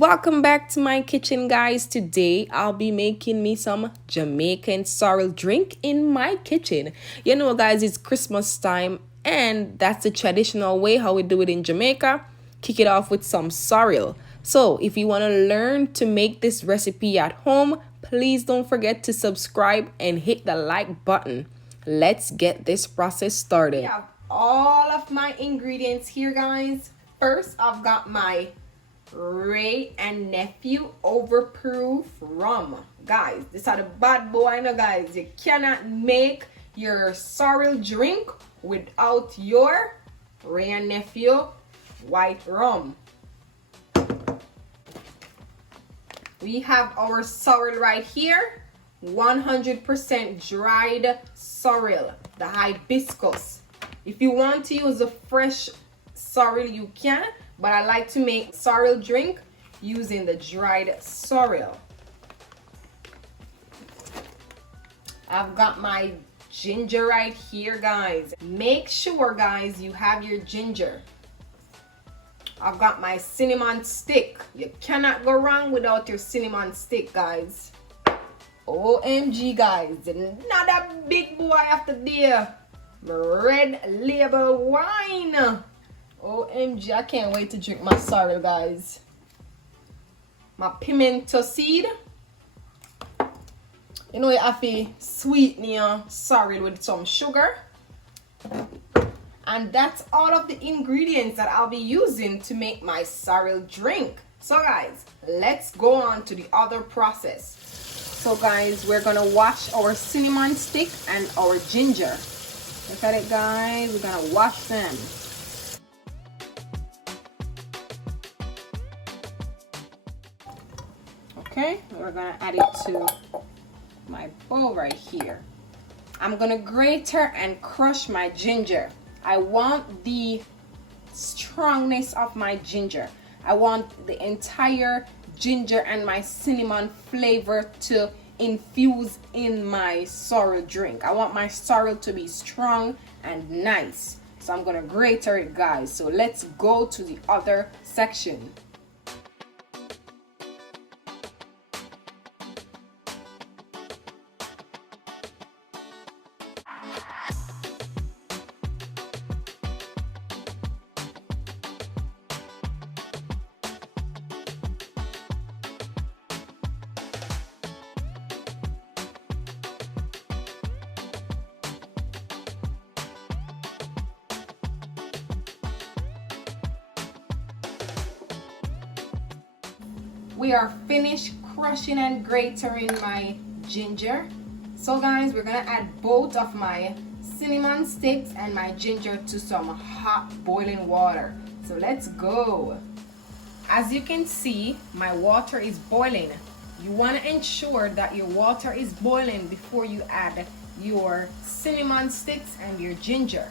Welcome back to my kitchen, guys. Today I'll be making me some Jamaican sorrel drink in my kitchen. You know, guys, it's Christmas time and that's the traditional way how we do it in Jamaica. Kick it off with some sorrel. So if you want to learn to make this recipe at home, please don't forget to subscribe and hit the like button. Let's get this process started. I have all of my ingredients here, guys. First, I've got my Ray and Nephew overproof rum. Guys, this are the bad boy. I know, guys, you cannot make your sorrel drink without your Ray and Nephew white rum. We have our sorrel right here, 100% dried sorrel, the hibiscus. If you want to use a fresh sorrel, you can, but I like to make sorrel drink using the dried sorrel. I've got my ginger right here, guys. Make sure, guys, you have your ginger. I've got my cinnamon stick. You cannot go wrong without your cinnamon stick, guys. OMG, guys, another big boy after there. Red Label wine. OMG, I can't wait to drink my sorrel, guys. My pimento seed. You know, you have to sweeten your sorrel with some sugar. And that's all of the ingredients that I'll be using to make my sorrel drink. So, guys, let's go on to the other process. So, guys, we're going to wash our cinnamon stick and our ginger. Look at it, guys. We're going to wash them. Okay, we're gonna add it to my bowl right here. I'm gonna grater and crush my ginger. I want the strongness of my ginger. I want the entire ginger and my cinnamon flavor to infuse in my sorrel drink. I want my sorrel to be strong and nice. So I'm gonna grater it, guys. So let's go to the other section. We are finished crushing and grating my ginger. So, guys, we're gonna add both of my cinnamon sticks and my ginger to some hot boiling water. So let's go. As you can see, my water is boiling. You want to ensure that your water is boiling before you add your cinnamon sticks and your ginger.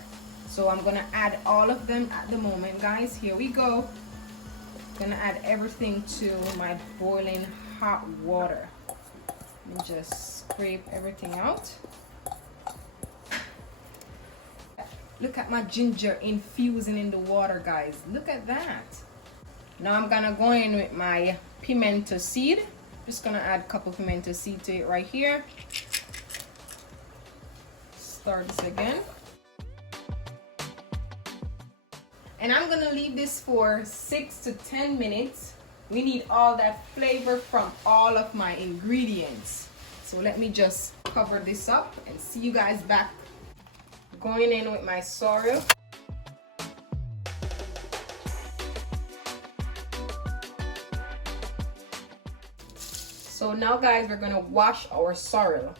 So I'm gonna add all of them at the moment, guys. Here we go. Gonna add everything to my boiling hot water. Let me just scrape everything out. Look at my ginger infusing in the water, guys. Look at that. Now I'm gonna go in with my pimento seed. Just gonna add a couple pimento seed to it right here. Stir this again. And I'm gonna leave this for 6 to 10 minutes. We need all that flavor from all of my ingredients. So let me just cover this up and see you guys back. Going in with my sorrel. So now, guys, we're gonna wash our sorrel.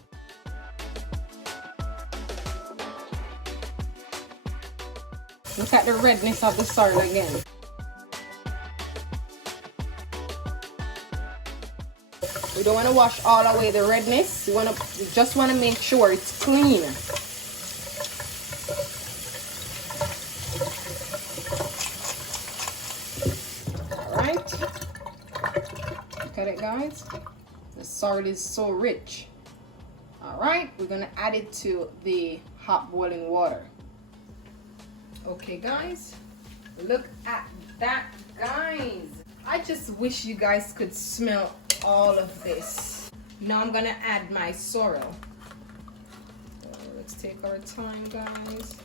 Look at the redness of the sorrel again. We don't want to wash all away the redness. You just want to make sure it's clean. All right. Look at it, guys. The sorrel is so rich. All right, we're gonna add it to the hot boiling water. Okay, guys, look at that, guys. I just wish you guys could smell all of this. Now I'm gonna add my sorrel. Let's take our time, guys.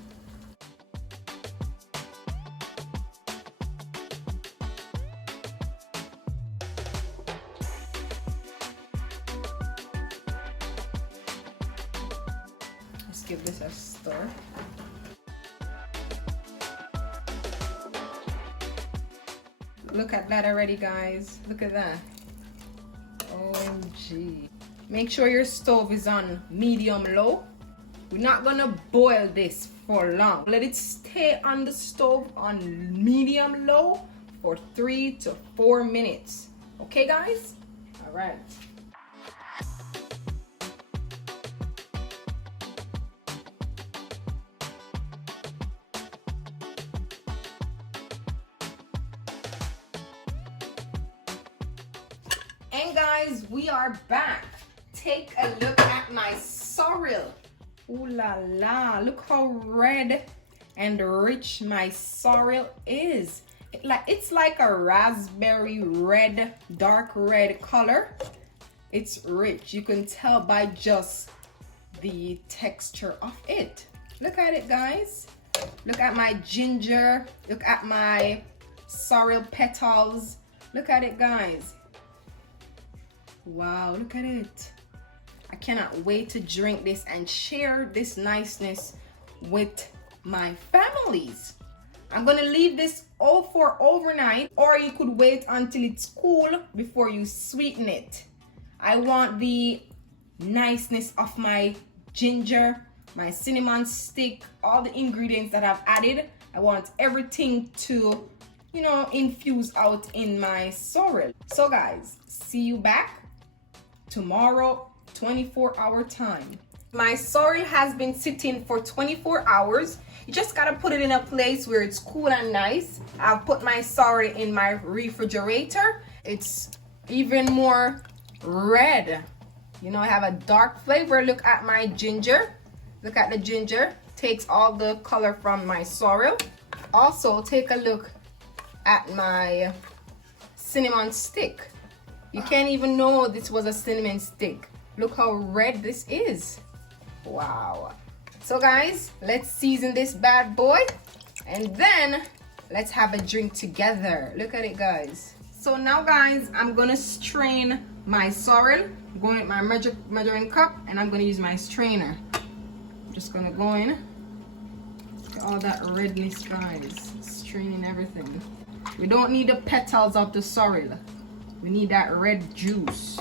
Let's give this a stir. Look at that already, guys. Look at that. OMG. Make sure your stove is on medium low. We're not gonna boil this for long. Let it stay on the stove on medium low for 3 to 4 minutes. Okay, guys? All right. And guys, we are back. Take a look at my sorrel. Ooh la la, look how red and rich my sorrel is. It's like a raspberry red, dark red color. It's rich. You can tell by just the texture of it. Look at it, guys. Look at my ginger. Look at my sorrel petals. Look at it, guys. Wow, look at it. I cannot wait to drink this and share this niceness with my families. I'm gonna leave this all for overnight, or you could wait until it's cool before you sweeten it. I want the niceness of my ginger, my cinnamon stick, all the ingredients that I've added. I want everything to, you know, infuse out in my sorrel. So guys, see you back tomorrow, 24-hour time. My sorrel has been sitting for 24 hours. You just gotta put it in a place where it's cool and nice. I've put my sorrel in my refrigerator. It's even more red. You know, I have a dark flavor. Look at my ginger. Look at the ginger. Takes all the color from my sorrel. Also, take a look at my cinnamon stick. You can't even know this was a cinnamon stick. Look how red this is. Wow. So guys, let's season this bad boy and then let's have a drink together. Look at it, guys. So now guys, I'm gonna strain my sorrel. I'm going with my measuring cup and I'm gonna use my strainer. I'm just gonna go in. Look at all that redness, guys. Straining everything. We don't need the petals of the sorrel. We need that red juice.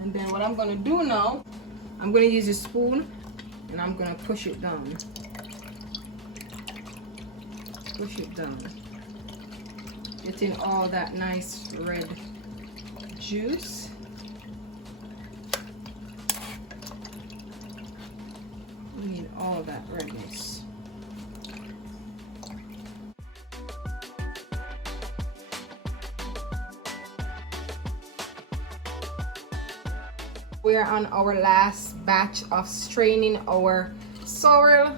And then what I'm gonna do now, I'm gonna use a spoon and I'm gonna push it down. Push it down. Getting all that nice red juice. We need all that redness. We're on our last batch of straining our sorrel.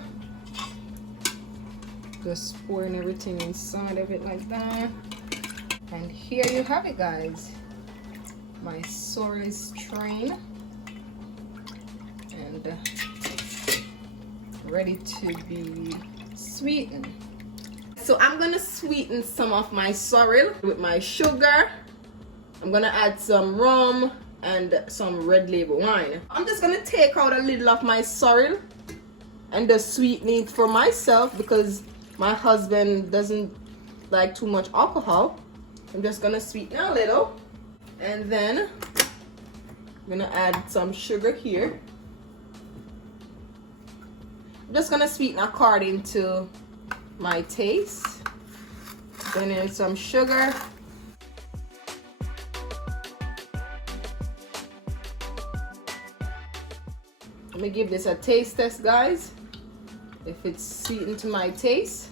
Just pouring everything inside of it like that. And here you have it, guys. My sorrel is strained and ready to be sweetened. So I'm gonna sweeten some of my sorrel with my sugar. I'm gonna add some rum and some red label wine. I'm just gonna take out a little of my sorrel and just sweeten it for myself because my husband doesn't like too much alcohol. I'm just gonna sweeten a little and then I'm gonna add some sugar here. I'm just gonna sweeten according to my taste. Then in some sugar. Let me give this a taste test, guys. If it's sweetened to my taste.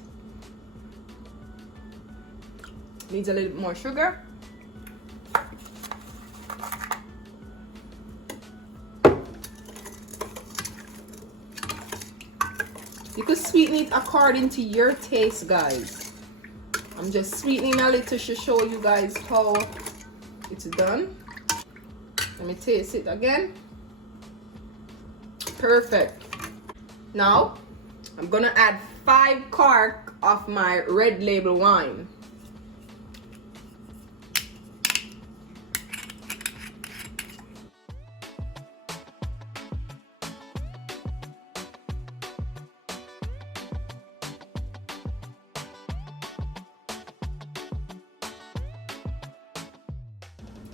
Needs a little bit more sugar. You could sweeten it according to your taste, guys. I'm just sweetening a little to show you guys how it's done. Let me taste it again. Perfect. Now I'm gonna add 5 cork of my red label wine.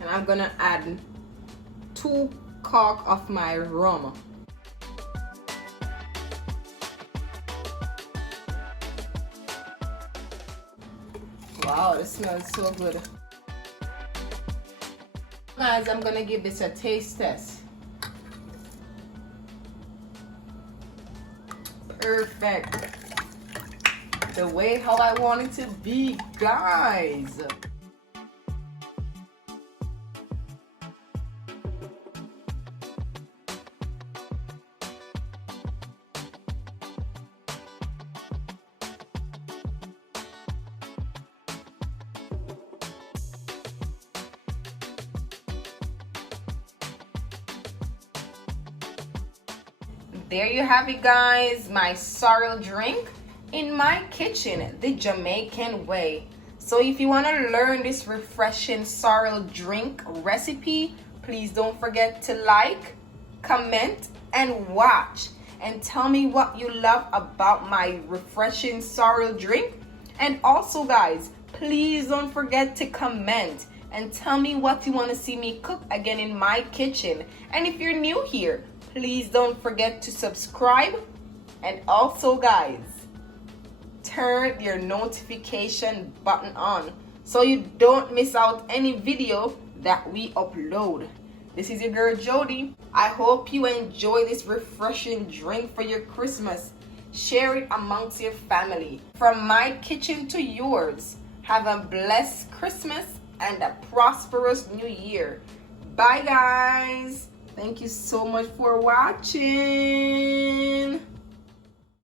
And I'm gonna add 2 cork of my rum. Wow, it smells so good. Guys, I'm gonna give this a taste test. Perfect. The way how I want it to be, guys. There you have it, guys, my sorrel drink in my kitchen, the Jamaican way. So if you want to learn this refreshing sorrel drink recipe, please don't forget to like, comment, and watch, and tell me what you love about my refreshing sorrel drink. And also, guys, please don't forget to comment and tell me what you want to see me cook again in my kitchen. And if you're new here, please don't forget to subscribe. And also, guys, turn your notification button on so you don't miss out any video that we upload. This is your girl Jody. I hope you enjoy this refreshing drink for your Christmas. Share it amongst your family. From my kitchen to yours, have a blessed Christmas and a prosperous new year. Bye, guys. Thank you so much for watching.